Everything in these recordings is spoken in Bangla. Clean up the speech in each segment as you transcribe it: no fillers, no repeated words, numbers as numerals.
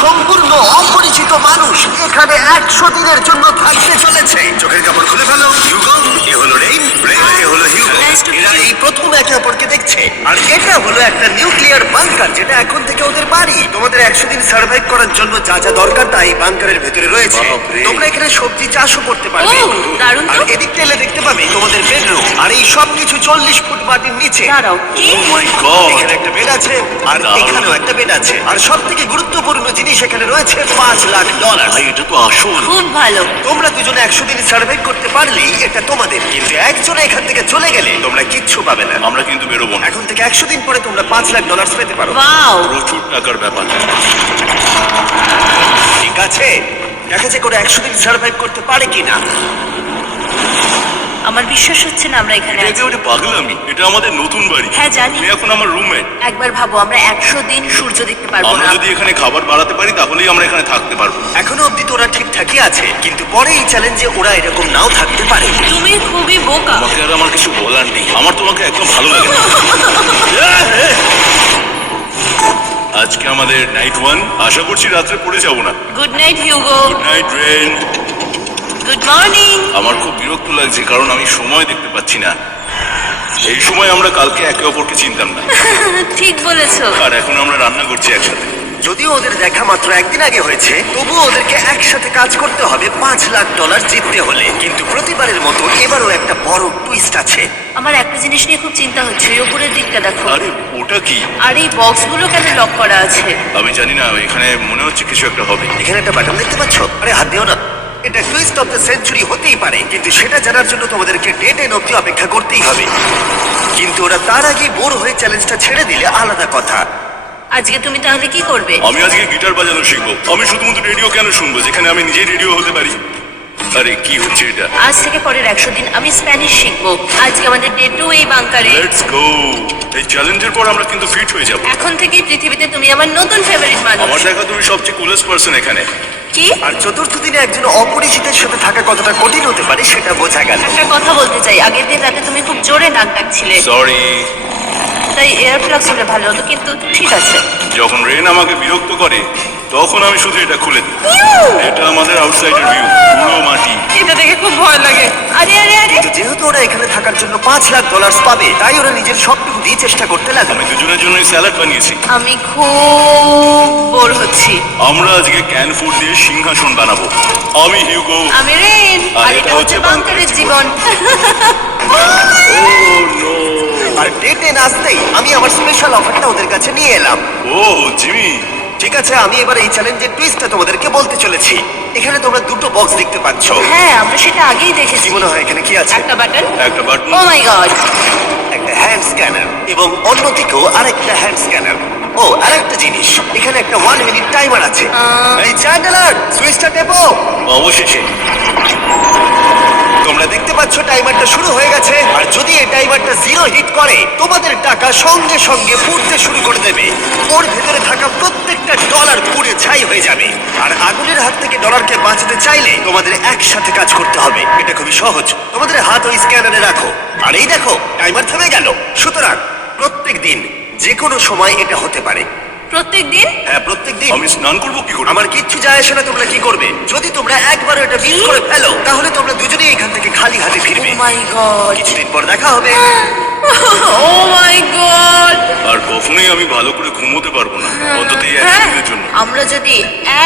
সম্পূর্ণ অপরিচিত মানুষ এখানে 100 দিনের জন্য থাকতে চলেছে। চোখের কাপড় খুলে ফেলো। হিউগো, এ হলো রেইন, এ হলো হিউগো। এরা এই প্রথম একে অপরকে দেখছে। আর এটা হলো একটা নিউক্লিয়ার বাংকার, যেটা এখন থেকে ওদের বাড়ি। তোমাদের 100 দিন সার্ভাইভ করার জন্য যা যা দরকার তাই বাংকারের ভেতরে রয়েছে। তোমরা এখানে সবজি চাষও করতে পারবে। দারুণ তো। আর এদিক টেলে দেখতে পাবে তোমাদের বেডরুম। আর এই সব কিছু 40 ফুট মাটির নিচে। দাঁড়াও, কি? ও মাই গড, এখানে একটা বেড আছে, আর এখানেও একটা বেড আছে। আর সব থেকে গুরুত্বপূর্ণ জিনিস এখানে রয়েছে $5,00,000। ভাই এটা তো আসল। খুব ভালো। তোমরা দুজনে 100 দিন সার্ভাইভ করতে পারলেই এটা তোমাদের, কিন্তু একজন এখান থেকে চলে গেলে তোমরা কিচ্ছু পাবে না। আমরা কিন্তু বেরোবো না। এখন থেকে 100 দিন পরে তোমরা $5,00,000 পেতে পারো। ওয়াও। প্রচুর টাকার ব্যাপার। ঠিক আছে, দেখা যাক ওরা 100 দিন সার্ভাইভ করতে পারে কিনা। আমার বিশ্বাস হচ্ছে না আমরা এখানে এটা আছি। একেবারে পাগলামি। এটা আমাদের নতুন বাড়ি। হ্যাঁ, জানি। তুমি এখন আমার রুমমেট। একবার ভাবো, আমরা 100 দিন সূর্য দেখতে পারবো আমরা না। যদি এখানে খাবার বাড়াতে পারি তাহলেই আমরা এখানে থাকতে পারবো। এখনো অব্দি তো ওরা ঠিকঠাকই আছে, কিন্তু পরে এই চ্যালেঞ্জে ওরা এরকম নাও থাকতে পারে। তুমি খুবই বোকা। তোমাকে আর আমার কিছু বলার নেই। আমার তোমাকে একদম ভালো লাগে না। আজকে আমাদের নাইট 1। আশা করছি রাত্রে পড়ে যাবো না। Good night Hugo. Good night Ren. Good morning. আমার খুব বিরক্ত লাগছে কারণ আমি সময় দেখতে পাচ্ছি না। এই সময় আমরা কালকে একে অপরকে চিনতাম না, ঠিক বলেছো। আর এখন আমরা রান্না করছি একসাথে। যদিও ওদের দেখা মাত্র একদিন আগে হয়েছে, তবুও ওদেরকে একসাথে কাজ করতে হবে $5,00,000 জিততে হলে। কিন্তু প্রতিবারের মতো এবারও একটা বড় টুইস্ট আছে। আমার একটা জিনিস নিয়ে খুব চিন্তা হচ্ছে। ওই উপরের দিকটা দেখো। আরে ওটা কি? আর এই বক্সগুলো কেন লক করা আছে? আমি জানি না, এখানে মনে হচ্ছে কিছু একটা হবে। এখানে একটা বাটন দেখতে পাচ্ছ? আরে হাত দিও না। এটা টুইস্ট অফ দ্য সেঞ্চুরি হতেই পারে, কিন্তু সেটা জানার জন্য তোমাদেরকে ডে 10 অব্দি অপেক্ষা করতেই হবে। কিন্তু ওরা তার আগে বোর হয়ে চ্যালেঞ্জটা ছেড়ে দিলে আলাদা কথা। আজকে তুমি তাহলে কি করবে? আমি আজকে গিটার বাজানো শিখবো। আমি শুধুমাত্র রেডিও কেন শুনবো, যেখানে আমি নিজেই রেডিও হতে পারি। আরে কি হচ্ছে এটা? আজ থেকে পরের 100 দিন আমি স্প্যানিশ শিখবো। আজকে আমাদের ডে 2 এই বাংকারে। Let's go. এই চ্যালেঞ্জের পর আমরা কিন্তু ফিট হয়ে যাব। এখন থেকে পৃথিবীতে তুমি আমার নতুন ফেভারিট আমার মানুষ। দেখা তুমি সবচেয়ে কুলেস্ট পারসন এখানে। কি? আর চতুর্থ দিনে একজন অপরিচিতের সাথে থাকা কতটা কঠিন হতে পারে সেটা বোঝা গেল। একটা কথা বলতে চাই, আগের দিন রাতে তুমি খুব জোরে নাক ডাকছিলে, সরি। তাই এয়ার প্লাগস হলে ভালো হতো, কিন্তু ঠিক আছে। যখন রেন আমাকে বিরক্ত করে তখন আমি শুধু এটা খুলে দিই। এটা আমাদের আউটসাইডের ভিউ, পুরো মাটি। এটা দেখে খুব ভয় লাগে। আরে আরে আরে, কিন্তু যেহেতু ওরা এখানে থাকার জন্য $5,00,000 পাবে, তাই ওরা নিজের সবটুকু দিয়ে চেষ্টা করতে লাগলো। আমি দুজনের জন্যই স্যালাড বানিয়েছি। আমি খুব বোর হচ্ছি। আমরা আজকে ক্যান ফুড দিয়ে সিংহাসন বানাবো। আমি হিউগো। আমি রেন, আর আর এটা এটা হচ্ছে হচ্ছে বাংকারের জীবন। ও নো। আর ডে 10 আসতেই আমি আমার স্পেশাল অফারটা ওদের কাছে নিয়ে এলাম। ও জিমি। ঠিক আছে, আমি এবার এই চ্যালেঞ্জের টুইস্টটা তোমাদেরকে বলতে চলেছি। এখানে তোমরা দুটো বক্স দেখতে পাচ্ছ। হ্যাঁ, আমরা সেটা আগেই দেখেছি। কি মনে হয় এখানে কি আছে? একটা বাটন। একটা বাটন। O my god. একটা হ্যান্ড স্ক্যানার, এবং অন্যদিকেও আরেকটা হ্যান্ড স্ক্যানার। ও, আরেকটা জিনিস, এখানে একটা 1 মিনিট টাইমার আছে। এই চ্যান্ডেলার, সুইচটা টেপো। অবশেষে। তোমরা দেখতে পাচ্ছ টাইমারটা শুরু হয়ে গেছে। আর যদি এই টাইমারটা 0 হিট করে, তোমাদের টাকা সঙ্গে সঙ্গে পুড়তে শুরু করে দেবে। ওর ভেতরে থাকা প্রত্যেকটা ডলার পুড়ে ছাই হয়ে যাবে। আর আগুনের হাত থেকে ডলারকে বাঁচাতে চাইলে তোমাদের একসাথে কাজ করতে হবে। এটা খুবই সহজ। তোমাদের হাত ওই স্ক্যানারে রাখো, আর এই দেখো টাইমার থেমে গেল। সুতরাং প্রত্যেক দিন যে কোনো সময় এটা হতে পারে। প্রত্যেক দিন? হ্যাঁ, প্রত্যেক দিন। আমি স্নান করবো কি করে? আমার কিচ্ছু যায় আসে না তোমরা কি করবে। যদি তোমরা একবার এটা মিস করে ফেলো, তাহলে তোমরা দুজনেই এখান থেকে খালি হাতে ও ফিরবে। মাই গড। কিছুদিন পর দেখা হবে। ও মাই গড। আর কখনোই আমি ভালো করে ঘুমোতে পারবো না, অন্তত এই হ্যাঁ, একদিনের জন্য। আমরা যদি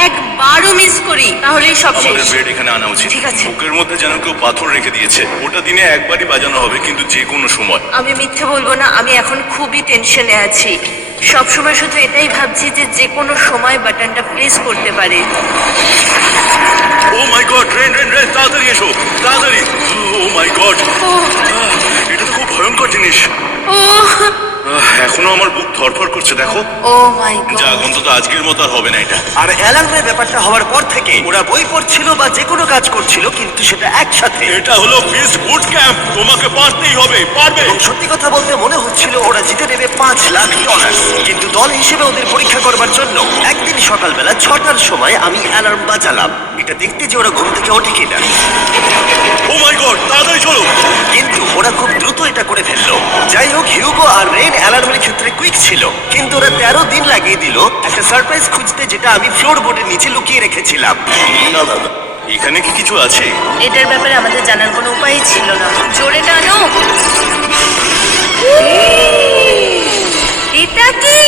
একবারও মিস করি তাহলেই সব আমাদের শেষ। বেড এখানে আনা উচিত। ঠিক আছে। বুকের মধ্যে যেন কেউ পাথর রেখে দিয়েছে। ওটা দিনে একবারই বাজানো হবে, কিন্তু যে কোনো সময়। আমি মিথ্যে বলবো না, আমি এখন খুবই টেনশনে আছি। সবসময় শুধু এটাই ভাবছি যে যে কোনো সময় বাটনটা প্রেস করতে পারে। ও my god, rain rain rain, তাড়াতাড়ি এসো, তাড়াতাড়ি। ও মাই গড, এটা তো খুব ভয়ঙ্কর জিনিস। ও এখনো আমার বুক ধড়ফড় করছে, দেখো। ও মাই গড। যাক, অন্তত আজকের মতো আর হবে না এটা। আর অ্যালার্মের ব্যাপারটা হওয়ার পর থেকে ওরা বই পড়ছিল বা যে কোনো কাজ করছিল, কিন্তু সেটা একসাথে। এটা হলো ফিস্ট বুট ক্যাম্প, তোমাকে পারতেই হবে, পারবে। এবং সত্যি কথা বলতে মনে হচ্ছিল ওরা জিতে নেবে $5,00,000। কিন্তু দল হিসেবে ওদের পরীক্ষা করবার জন্য একদিন সকালবেলা 6টার সময় আমি অ্যালার্ম বাজালাম, এটা দেখতে যে ওরা ঘুম থেকে ওঠে কিনা। ও মাই গড, তাড়াতাড়ি চলো। কিন্তু ওরা খুব দ্রুত এটা করে ফেললো। যাই হোক, হিউগো আর রেন অ্যালার্মের ক্ষেত্রে কুইক ছিল, কিন্তু ওরা 13 দিন লাগে লাগিয়ে দিল একটা সারপ্রাইজ খুঁজতে, যেটা আমি ফ্লোর বোর্ডের নিচে লুকিয়ে রেখেছিলাম। না না না, এখানে কি কিছু আছে? এটার ব্যাপারে আমাদের জানার কোনো উপায়ই ছিল না। জোরে টানো। এটা কি?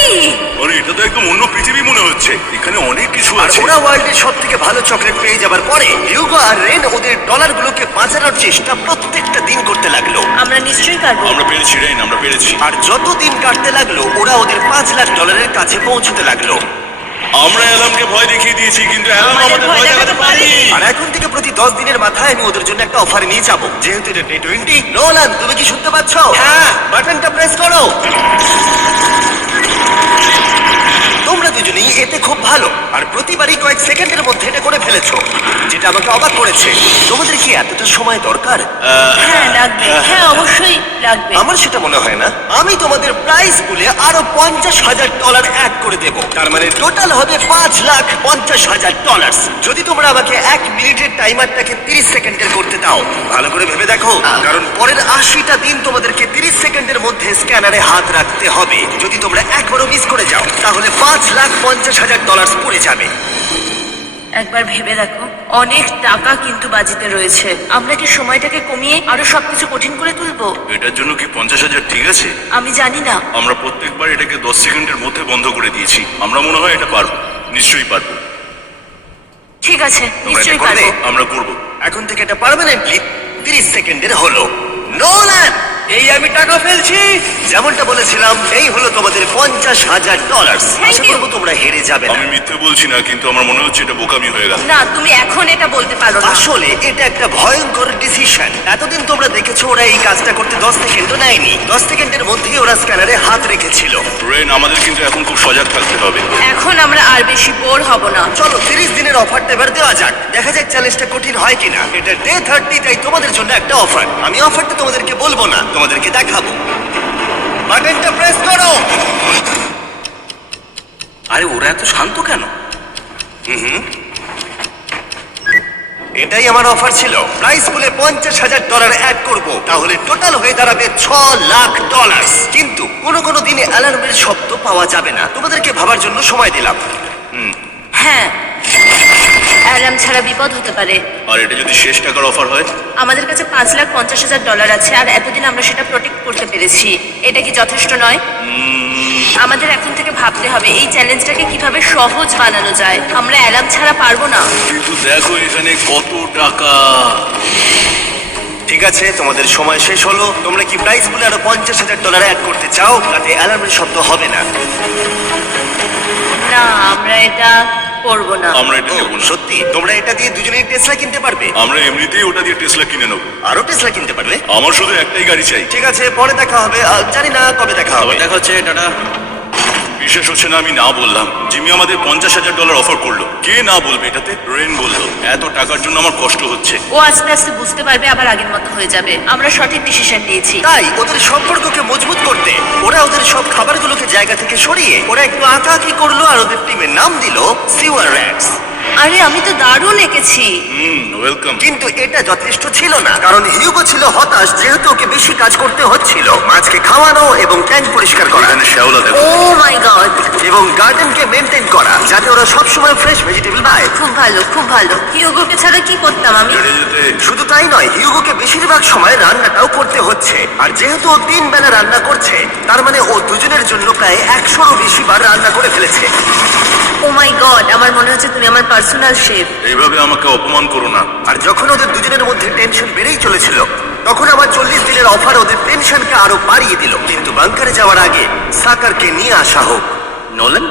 আরে এটা তো একদম অন্য পৃথিবী মনে হচ্ছে, এখানে অনেক কিছু আর আছে। ওরা ওয়ার্ল্ডের সব থেকে ভালো চকলেট পেয়ে যাবার পরে হিউগো আর রেন ওদের ডলারগুলোকে বাঁচানোর চেষ্টা প্রত্যেকটা দিন করতে লাগলো। আমরা নিশ্চয়ই পারবো। আমরা পেরেছি রেন, আমরা পেরেছি। আর যত দিন কাটতে লাগলো ওরা ওদের $5,00,000 কাছে পৌঁছতে লাগলো। আমরা অ্যালামকে ভয় দেখিয়ে দিয়েছি, কিন্তু অ্যালাম আমাদের ভয় দেখাতে পারেনি। আর এখন থেকে প্রতি 10 দিনের মাথায় আমি ওদের জন্য একটা অফার নিয়ে যাব, যেহেতু এটা ডে 20। নোলান, তুমি কি শুনতে পাচ্ছ? হ্যাঁ, বাটনটা প্রেস করো। তোমরা দুজনেই এতে খুব ভালো, আর প্রতিবারই কয়েক সেকেন্ডের মধ্যে এটা করে ফেলেছো, যেটা আমাকে অবাক করেছে। তোমাদের কি এতটা সময় দরকার? হ্যাঁ লাগবে, হ্যাঁ অবশ্যই লাগবে। আমার সেটা মনে হয় না। আমি তোমাদের প্রাইস পুলে আরো $50,000 অ্যাড করে দেব, তার মানে টোটাল হবে $5,50,000। যদি তোমরা আমাকে 1 মিনিটের টাইমারটাকে 30 সেকেন্ডের করতে দাও। ভালো করে ভেবে দেখো, কারণ পরের 80টা দিন তোমাদেরকে 30 সেকেন্ডের মধ্যে স্ক্যানারে হাত রাখতে হবে। যদি তোমরা একবারও মিস করে যাও, তাহলে $5,50,000 পড়ে যাবে। একবার ভেবে দেখো, অনেক টাকা কিন্তু বাজিতে রয়েছে। আমরা কি সময়টাকে কমিয়ে আরো সবকিছু কঠিন করে তুলবো? এটার জন্য কি 50,000 ঠিক আছে? আমি জানি না। আমরা প্রত্যেকবার এটাকে 10 সেকেন্ডের মধ্যে বন্ধ করে দিয়েছি। আমরা মনে হয় এটা পারবো, নিশ্চয়ই পারবো। ঠিক আছে, তোমরা নিশ্চয়ই এটা করবে? পারবো। আমরা করবো। এখন থেকে এটা পার্মানেন্টলি 30 সেকেন্ডের হলো। নোলান, এই আমি টাকা ফেলছি। যেমনটা বলেছিলাম, এই হলো তোমাদের $50,000। Thank Asha you. করবো তোমরা হেরে যাবে না। আমি মিথ্যে বলছি না, কিন্তু আমার মনে হচ্ছে এটা বোকামি হয়ে গেল। না, তুমি এখন এটা বলতে পারো না। আসলে এটা একটা ভয়ঙ্কর ডিসিশন। এতদিন তোমরা দেখেছো ওরা এই কাজটা করতে 10 সেকেন্ডও নেয়নি। 10 সেকেন্ডের মধ্যেই ওরা স্ক্যানারে হাত রেখেছিল। রেন, আমাদের কিন্তু এখন খুব সজাগ থাকতে হবে। এখন আমরা আর বেশি বোর হব না। চলো 30 দিনের অফারটা এবার দেওয়া যাক, দেখা যাক চ্যালেঞ্জটা কঠিন হয় কিনা। এটা ডে 30, তাই তোমাদের জন্য একটা অফার। আমি অফারটা তোমাদেরকে বলবো না, তোমাদেরকে দেখাবো। বাটনটা প্রেস করো। আরে ওরা এত শান্ত কেন? এটাই আমার অফার ছিল। প্রাইস বলে $50,000 অ্যাড করব, তাহলে টোটাল হয়ে দাঁড়াবে $6,00,000। কিন্তু কোনো দিনে অ্যালার্মের শব্দ পাওয়া যাবে না। তোমাদেরকে ভাবার জন্য সময় দিলাম। হ্যাঁ, অ্যালার্ম ছাড়া বিপদ হতে পারে। আর এটা যদি শেষ টাকার অফার হয়? আমাদের কাছে $5,50,000 আছে, আর এতদিন আমরা সেটা প্রোটেক্ট করতে পেরেছি। এটা কি যথেষ্ট নয়? আমাদের এখন থেকে ভাবতে হবে এই চ্যালেঞ্জটাকে কিভাবে সহজ বানানো যায়। আমরা অ্যালার্ম ছাড়া পারবো না। কিন্তু দেখো এখানে কত টাকা। ঠিক আছে, তোমাদের সময় শেষ হলো। তোমরা কি প্রাইস বলে আরো $50,000 অ্যাড করতে চাও, তাতে অ্যালার্মের শব্দ হবে না? না, আমরা এটা করবো না। আমরা এটা নেবো না। সত্যি? তোমরা এটা দিয়ে দুজনেই টেসলা কিনতে পারবে? আমরা এমনিতেই ওটা দিয়ে টেসলা কিনে নেবো। আরো টেসলা কিনতে পারবে? আমার শুধু একটাই গাড়ি চাই। ঠিক আছে, পরে দেখা হবে। জানি না কবে দেখা হবে। দেখা হচ্ছে, টাটা। বিশেষ হচ্ছে না আমি না বললাম। জিমি আমাদের $50,000 অফার করলো। কে না বলবে এটাতে? রেন বললো। এত টাকার জন্য আমার কষ্ট হচ্ছে। ও আস্তে আস্তে বুঝতে পারবে, আবার আগের মতো হয়ে যাবে। আমরা সঠিক ডিসিশন নিয়েছি। তাই ওদের সম্পর্ককে মজবুত করতে ওরা ওদের সব খাবারগুলোকে জায়গা থেকে সরিয়ে ওরা একটু আঁকাআঁকি করলো, আর ওদের টিমের নাম দিল সিওয়ার র্যাটস। আরে আমি তো দারুণ এঁকেছি। ওয়েলকাম। কিন্তু এটা যথেষ্ট ছিল না, কারণ হিউগো ছিল হতাশ, যেহেতু ওকে বেশি কাজ করতে হচ্ছিল। মাছকে খাওয়ানো এবং ট্যাঙ্ক পরিষ্কার করা, এখানে শ্যাওলা দেখো। ও মাই গড, এবং গার্ডেনকে মেনটেন করা, যাতে ওরা সবসময় ফ্রেশ ভেজিটেবল পায়। খুব ভালো, খুব ভালো। হিউগোকে ছাড়া কি করতাম আমি? বেড়ে যেতে। শুধু তাই নয়, হিউগোকে বেশিরভাগ সময় রান্নাটাও করতে হচ্ছে। আর যেহেতু ও 3 বেলা রান্না করছে, তার মানে ও দুজনের জন্য প্রায় 100-ও বেশি বার রান্না করে ফেলেছে। ও মাই গড, আমার মনে হচ্ছে তুমি আমার পার্সোনাল শেফ। এইভাবে আমাকে অপমান করো না। আর যখন ওদের দুজনের মধ্যে টেনশন বেড়েই চলেছিল, তখন আমার 40 দিনের অফার ওদের টেনশনকে আরো বাড়িয়ে দিল। কিন্তু বাংকারে যাওয়ার আগে সাকারকে নিয়ে আসা হোক। নোলান?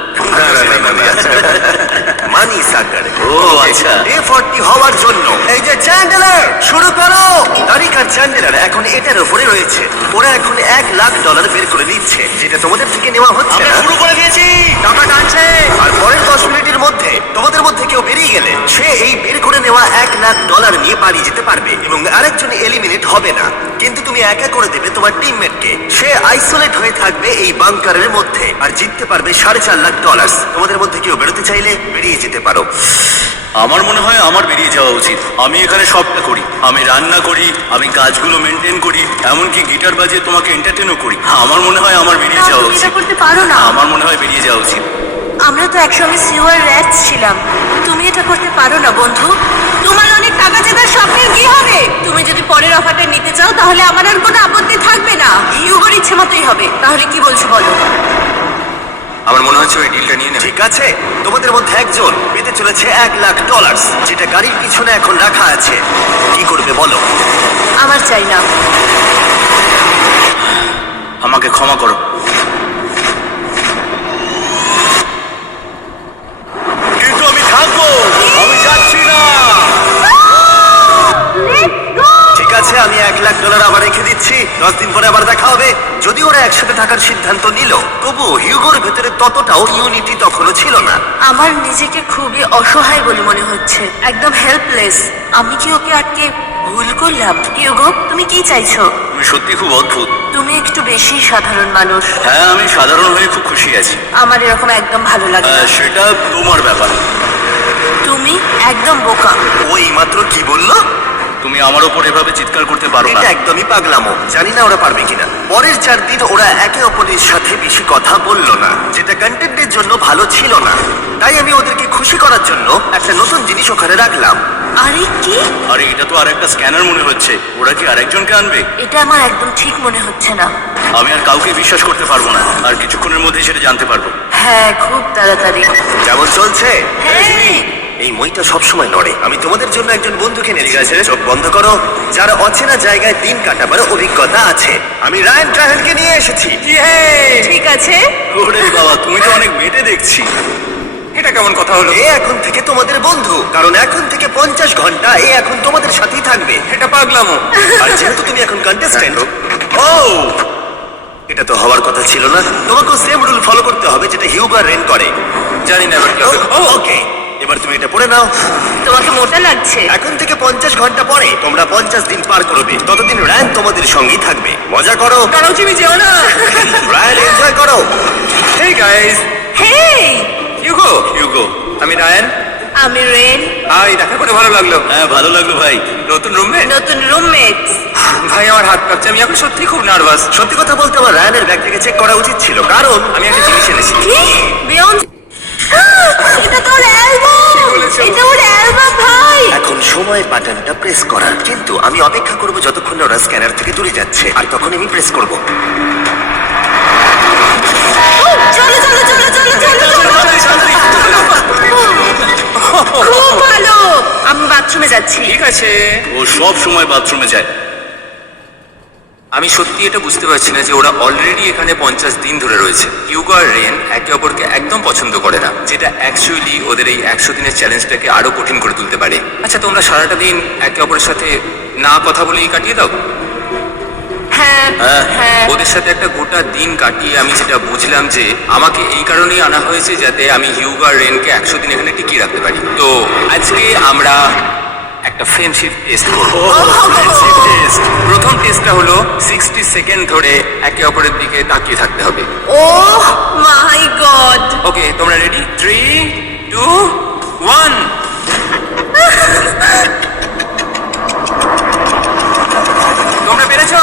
মানি সাকার। ও আচ্ছা। ডে 40 হওয়ার জন্য এই যে চ্যান্ডেলার, শুরু করো। তারিক আর চ্যান্ডেলার এখন এটার উপরে রয়েছে। ওরা এখন $1,00,000 বের করে নিচ্ছে, যেটা তোমাদের থেকে নেওয়া হচ্ছে না। শুরু করে দিয়েছি। টাকা টানছে। আর পরের 10 মিনিটের মধ্যে তোমাদের মধ্যে কেউ বেরিয়ে গেলে সে এই বের করে নেওয়া $1,00,000 নিয়ে বাড়ি যেতে পারবে, এবং আরেকজন এলিমিনেট হবে না। কিন্তু তুমি একা করে দেবে তোমার টিমমেটকে। সে আইসোলেট হয়ে থাকবে এই বাংকারের মধ্যে, আর জিততে পারবে $4,50,000। তোমাদের মধ্যে কেউ বেরোতে চাইলে বেরিয়ে যেতে পারো। আমার মনে হয় আমার বেরিয়ে যাওয়া উচিত। আমি এখানে সবটা করি। আমি রান্না করি, আমি কাজগুলো মেনটেন করি, এমনকি গিটার বাজিয়ে তোমাকে এন্টারটেনও করি। আমার মনে হয় আমার বেরিয়ে না, যাওয়া তুমি উচিত। এটা করতে পারো না। আমার মনে হয় বেরিয়ে যাওয়া উচিত। আমরা তো একসঙ্গে সিওয়ার র্যাটস ছিলাম। তুমি এটা করতে পারো না বন্ধু। তোমার অনেক টাকা জেতার স্বপ্নের কি হবে? তুমি যদি পরের অফারটা নিতে চাও তাহলে আমার আর কোনো আপত্তি থাকবে না। হিউগোর ইচ্ছে মতোই হবে। তাহলে কি বলছো বলো? আমার মনে হচ্ছে ওই ডিলটা নিয়ে নেবে। ঠিক আছে, তোমাদের মধ্যে একজন পেতে চলেছে $1,00,000, যেটা গাড়ির পিছনে এখন রাখা আছে। কি করবে বলো? আমার চাই না। আমাকে ক্ষমা করো। কিন্তু আমি থাকবো, আমি যাচ্ছি না। ঠিক আছে, আমি $1,00,000 আবার রেখে দিচ্ছি। 10 দিন পরে আবার দেখা হবে। যদি ওরা একসাথে থাকার সিদ্ধান্ত নিল, তবু হিউগোর ভেতরে ততটাও ইউনিটি তখনও ছিল না। আমার নিজেকে খুবই অসহায় বলে মনে হচ্ছে, একদম হেল্পলেস। আমি কি ওকে আটকে ভুল করলাম? হিউগো, তুমি কি চাইছো? তুমি সত্যি খুব অদ্ভুত। তুমি একটু বেশি সাধারণ মানুষ। হ্যাঁ, আমি সাধারণ হয়ে খুব খুশি আছি। আমার এরকম একদম ভালো লাগে না। সেটা তোমার ব্যাপার। তুমি একদম বোকা। ওই মাত্র কি বললো? তুমি আমার ওপর এভাবে চিৎকার করতে পারো না। এটা একদমই পাগলামো। জানি না ওরা পারবে কিনা। পরের 4 দিন ওরা একে অপরের সাথে বেশি কথা বললো না, যেটা কন্টেন্টের জন্য ভালো ছিল না। তাই আমি ওদেরকে খুশি করার জন্য একটা নতুন জিনিস ওখানে রাখলাম। আরে কি? আরে এটা তো আরেকটা স্ক্যানার মনে হচ্ছে। ওরা কি আরেকজনকে আনবে? এটা আমার একদম ঠিক মনে হচ্ছে না। আমি আর কাউকে বিশ্বাস করতে পারবো না। আর কিছুক্ষণের মধ্যেই সেটা জানতে পারবো। হ্যাঁ, খুব তাড়াতাড়ি। কেমন চলছে? হ্যাঁ। এই মইটা সবসময় নড়ে। আমি তোমাদের জন্য একজন বন্ধুকে নিয়ে গেছে। চোখ বন্ধ করো, যার অচেনা জায়গায় দিন কাটাবার অভিজ্ঞতা আছে। আমি রায়ান ট্রাভেলকে নিয়ে এসেছি। ঠিক আছে। ওরে বাবা, তুমি তো অনেক মেটে দেখছি। এটা কেমন কথা হলো? এ এখন থেকে তোমাদের বন্ধু, কারণ এখন থেকে 50 ঘন্টা এ এখন তোমাদের সাথেই থাকবে। এটা পাগলামো। আর যেহেতু তুমি এখন কন্টেস্ট্যান্ট, ও এটা তো হওয়ার কথা ছিল না। তোমাকেও সেম রুল ফলো করতে হবে যেটা হিউগো আর রেন করে। জানি না এবার কি হবে। ওকে, এবার তুমি এটা পড়ে নাও। তোমাকে মোটা লাগছে। এখন থেকে 50 ঘন্টা পরে তোমরা 50 দিন পার করবে। ততদিন রায়ান তোমাদের সঙ্গেই থাকবে। মজা করো। দাঁড়াও জিমি, যেও না। রায়ান, এনজয় করো। হেই গাইস, হেই, হিউগো। হিউগো। আমি রায়ান। আমি রেন। হাই, দেখা করে ভালো লাগলো। হ্যাঁ, ভালো লাগলো ভাই। নতুন রুমমেট। নতুন রুমমেটস। ভাই, আমার হাত কাঁপছে। আমি এখন সত্যি খুব নার্ভাস। সত্যি কথা বলতে আমার রায়ানের ব্যাগ থেকে চেক করা উচিত ছিল, কারণ আমি একটা জিনিস এনেছি। কি? বিয়ন্ড, এটা তো ওর অ্যালবাম। বলেছো? এটা ওর অ্যালবাম ভাই। এখন সময় বাটনটা প্রেস করার। কিন্তু আমি অপেক্ষা করব যতক্ষণ না ওরা স্ক্যানার থেকে দূরে যাচ্ছে, আর তখন আমি প্রেস করব। চলো চলো চলো চলো চলো চলো। খুব ভালো। আমি বাথরুমে যাচ্ছি। ঠিক আছে। ও সব সময় বাথরুমে যায়। আমি সত্যি এটা বুঝতে পারছি না যে ওরা অলরেডি এখানে 50 দিন ধরে রয়েছে। হিউগো আর রেন একে অপরকে একদম পছন্দ করে না, যেটা অ্যাকচুয়ালি ওদের এই 100 দিনের চ্যালেঞ্জটাকে আরো কঠিন করে তুলতে পারে। আচ্ছা, তোমরা সারাটা দিন একে অপরের সাথে না কথা বলেই কাটিয়ে দাও? হ্যাঁ হ্যাঁ। ওদের সাথে একটা গোটা দিন কাটিয়ে আমি যেটা বুঝলাম যে আমাকে এই কারণেই আনা হয়েছে যাতে আমি হিউগো আর রেনকে 100 দিন এখানে টিকিয়ে রাখতে পারি। তো আজকে আমরা একটা ফ্রেন্ডশিপ টেস্ট করব। Friendship test. প্রথম টেস্টটা হলো 60 সেকেন্ড ধরে একে অপরের দিকে তাকিয়ে থাকতে হবে। ওহ মাই গড। ওকে, তোমরা রেডি? 3, 2, 1। তোমরা পেরেছো?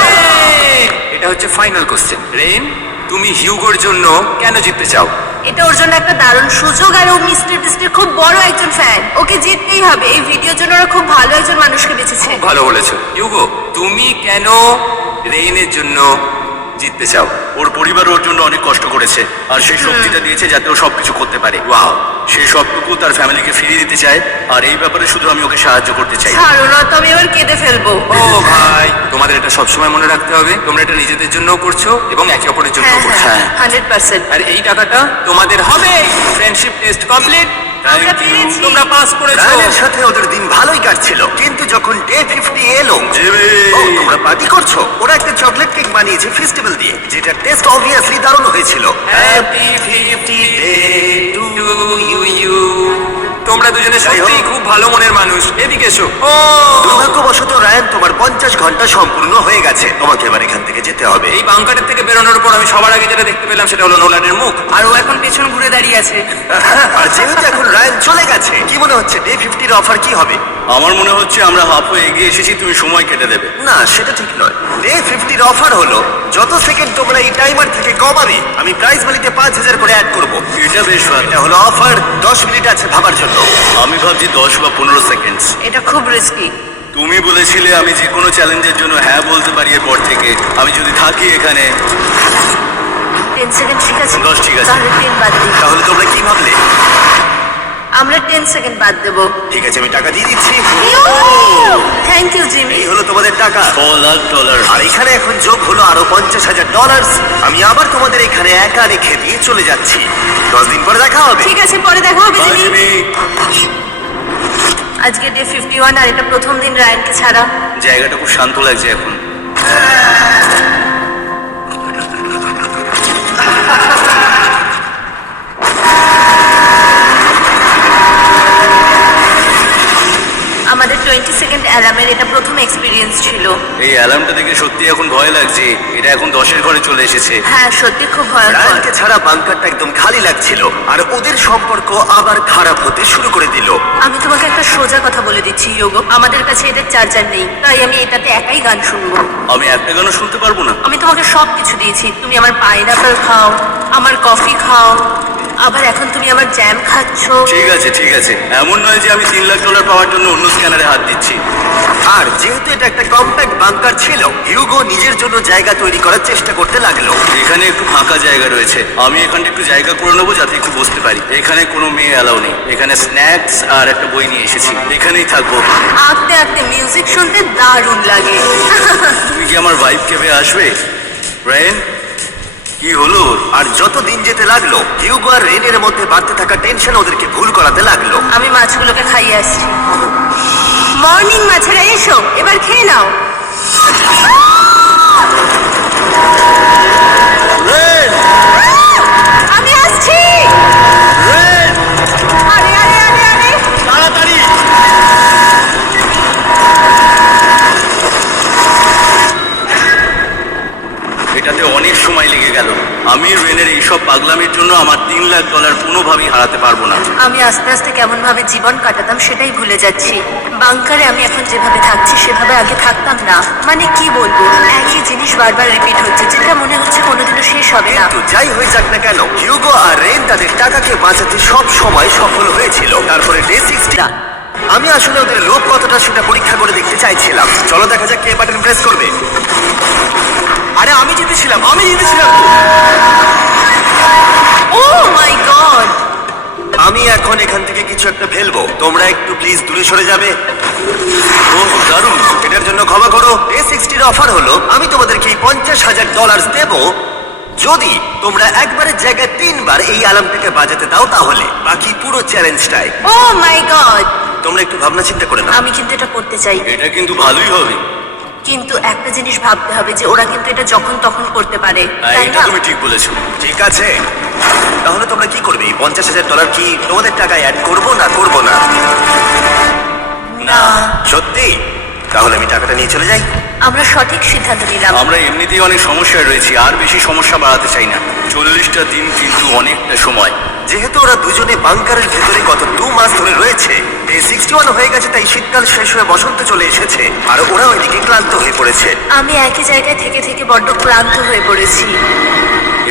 Yay! এটা হচ্ছে ফাইনাল কোশ্চেন। রেন, তুমি হিউগোর জন্য কেন জিততে চাও? এটা ওর জন্য একটা দারুণ সুযোগ, আর ও মিস্টার টেস্টের খুব বড় একজন ফ্যান। ওকে জিততেই হবে। এই ভিডিওর জন্য ওরা খুব ভালো একজন মানুষকে বেঁচেছে। ভালো বলেছো। হিউগো, তুমি কেন রেইনের জন্য জিততে চাও? ওর পরিবার ওর জন্য অনেক কষ্ট করেছে, আর সেই শক্তিটা দিয়েছে যাতে ও সবকিছু করতে পারে। ওয়াও। সেই সবটুকু তার ফ্যামিলিকে ফিরিয়ে দিতে চায়, আর এই ব্যাপারে শুধু আমি ওকে সাহায্য করতে চাই। ছাড়ো না, তো আমি এবার কেঁদে ফেলবো। ও ভাই, তোমাদের এটা সবসময় মনে রাখতে হবে। তোমরা এটা নিজেদের জন্যও করছো এবং একে অপরের জন্যও হ্যাঁ করছো। হ্যাঁ 100%। আর এই টাকাটা তোমাদের হবে। Friendship test complete. আমরা পেরেছি। তোমরা পাস করেছো। রায়ানের সাথে ওদের দিন ভালোই কাটছিল, কিন্তু যখন ডে 50 এলো, জিমি! ও, তোমরা পার্টি করছো। ওরা একটা চকলেট কেক বানিয়েছে ফেস্টিভ্যাল দিয়ে, যেটা টেস্ট অবভিয়াসলি দারুণ হয়েছিল। Happy 50 day to you. তোমরা দুজনে যাই হোক। সত্যিই খুব ভালো মনের মানুষ। এদিকে এসো। ও দুর্ভাগ্যবশত রায়ান, তোমার 50 ঘন্টা সম্পূর্ণ হয়ে গেছে। তোমাকে এবার এখান থেকে যেতে হবে। এই বাংকারের থেকে বেরোনোর পর আমি সবার আগে যেটা দেখতে পেলাম সেটা হলো নোলানের মুখ। আর ও এখন পেছন ঘুরে দাঁড়িয়ে আছে। আর যেহেতু এখন রায়ান চলে গেছে, কি মনে হচ্ছে ডে 50 এর অফার কি হবে? আমার মনে হচ্ছে আমরা হাফ হয়ে এগিয়ে এসেছি, তুমি সময় কেটে দেবে। না, সেটা ঠিক নয়। ডে 50 এর অফার হলো যত সেকেন্ড তোমরা এই টাইমার থেকে কমাবে, আমি প্রাইজ মানিতে 5000 করে অ্যাড করবো। এটা বেশ ভালো। এটা হলো অফার, 10 মিনিট আছে ভাবার জন্য। আমি ভাবছি 10 বা 15 সেকেন্ড। এটা খুব রিস্কি। তুমি বলেছিলে আমি যে কোনো চ্যালেঞ্জের জন্য হ্যাঁ বলতে পারি এরপর থেকে। আমি যদি থাকি এখানে 10 সেকেন্ড ঠিক আছে? 10 ঠিক আছে। তাহলে 10 বাদ দিই। তাহলে তোমরা কি ভাবলে? আমরা 10 সেকেন্ড বাদ দেবো। ঠিক আছে, আমি টাকা দিয়ে দিচ্ছি। Thank you Jimmy. এই হলো তোমাদের টাকা। $1,00,000। আর এখানে এখন যোগ হলো আরো $50,000। আমি আবার তোমাদের এখানে একা রেখে দিয়ে চলে যাচ্ছি। 10 দিন পরে দেখা হবে। ঠিক আছে, পরে দেখা হবে Bye, জিমি। Jimmy। আজকে ডে 51 আর এটা প্রথম দিন রায়ানকে ছাড়া। জায়গাটা খুব শান্ত লাগছে এখন। আমাদের 20 সেকেন্ড অ্যালার্মের এটা প্রথম এক্সপিরিয়েন্স ছিল। এই অ্যালার্মটা দেখে সত্যি এখন ভয় লাগছে। এটা এখন 10-এর ঘরে চলে এসেছে। হ্যাঁ, সত্যি খুব ভয়ঙ্কর। রায়ানকে ছাড়া বাংকারটা একদম খালি লাগছিল, আর ওদের সম্পর্ক আবার খারাপ হতে শুরু করে দিল। আমি তোমাকে একটা সোজা কথা বলে দিচ্ছি ইয়োগো, আমাদের কাছে এদের চার্জার নেই, তাই আমি এটাতে একাই গান শুনবো। আমি একটা গানও শুনতে পারবো না। আমি তোমাকে সব কিছু দিয়েছি, তুমি আমার পাইনাপেল খাও, আমার কফি খাও, আবার এখন তুমি আমার জ্যাম খাচ্ছ। ঠিক আছে ঠিক আছে, এমন নয় যে আমি $3,00,000 পাওয়ার জন্য অন্য স্ক্যানারে হাত দিচ্ছি। আর যেহেতু এটা একটা কম্প্যাক্ট বাংকার ছিল, হিউগো নিজের জন্য জায়গা তৈরি করার চেষ্টা করতে লাগলো। এখানে একটু ফাঁকা জায়গা রয়েছে, আমি এখানটা একটু জায়গা করে নেবো যাতে একটু বসতে পারি। এখানে কোনো মেয়ে অ্যালাউ নেই। এখানে স্ন্যাক্স আর একটা বই নিয়ে এসেছি, এখানেই থাকবো। আঁকতে আঁকতে মিউজিক শুনতে দারুণ লাগে। তুমি কি আমার ভাইব কেবে আসবে ব্রায়ান? কি হলো? আর যত দিন যেতে লাগলো, হিউগো আর রেনের মধ্যে বাড়তে থাকা টেনশন ওদেরকে ভুল করাতে লাগলো। আমি মাছগুলোকে খাইয়ে আসছি। মর্নিং মাছেরা, এসো এবার খেয়ে নাও। রেন! আমি আসছি। রেন! আরে আরে আরে আরে, তাড়াতাড়ি! এটাতে অনেক সময় লেগে গেল। আমি রেনের এইসব পাগলামির জন্য আমার $3,00,000 কোনোভাবেই হারাতে পারবো না। আমি আস্তে আস্তে কেমন ভাবে জীবন কাটাতাম সেটাই ভুলে যাচ্ছি। বাংকারে আমি এখন যেভাবে থাকছি সেভাবে আগে থাকতাম না। মানে কি বলবো, একই জিনিস বারবার রিপিট হচ্ছে, যেটা মনে হচ্ছে কোনোদিনও শেষ হবে না। কিন্তু যাই হয়ে যাক না কেন, হিউগো আর রেন তাদের টাকাকে বাঁচাতে সব সময় সফল হয়েছিল। তারপরে ডে 60, আমি আসলে ওদের লোভ কতটা সেটা পরীক্ষা করে দেখতে চাইছিলাম। চলো দেখা যাক কে বাটন প্রেস করবে। আরে আমি জিতেছিলাম। ও মাই গড! আমি এখন এখান থেকে কিছু একটা ফেলবো, তোমরা একটু প্লিজ দূরে সরে যাবে। ও দারুণ! এটার জন্য ক্ষমা করো। ডে 60 অফার হলো আমি তোমাদেরকে এই $50,000 দেব যদি তোমরা একবারের জায়গায় 3 বার এই অ্যালার্মটাকে বাজাতে দাও, তাহলে বাকি পুরো চ্যালেঞ্জটাই। ও মাই গড! তোমরা একটু ভাবনা চিন্তা করে নাও। আমি কিন্তু এটা করতে চাই, এটা কিন্তু ভালোই হবে। কিন্তু একটা জিনিস ভাবতে হবে যে ওরা কিন্তু এটা যখন তখন করতে পারে, হ্যাঁ, তাই এটা না? তুমি ঠিক বলেছো। ঠিক আছে, তাহলে তোমরা কি করবে? এই $50,000 কি তোমাদের টাকায় অ্যাড করবো না করবো না? না, সত্যি? তাহলে আমি টাকাটা নিয়ে চলে যাই। আমরা সঠিক সিদ্ধান্ত নিলাম। আমরা এমনিতেই অনেক সমস্যায় রয়েছি, আর বেশি সমস্যা বাড়াতে চাই না। 40টা দিন কিন্তু অনেকটা সময়। যেহেতু ওরা দুজনে বাংকারের ভেতরে গত 2 মাস ধরে রয়েছে, ডে 61 হয়ে গেছে, তাই শীতকাল শেষ হয়ে বসন্ত চলে এসেছে, আর ওরা ওইদিকে ক্লান্ত হয়ে পড়েছে। আমি একই জায়গায় থেকে থেকে বড্ড ক্লান্ত হয়ে পড়েছি।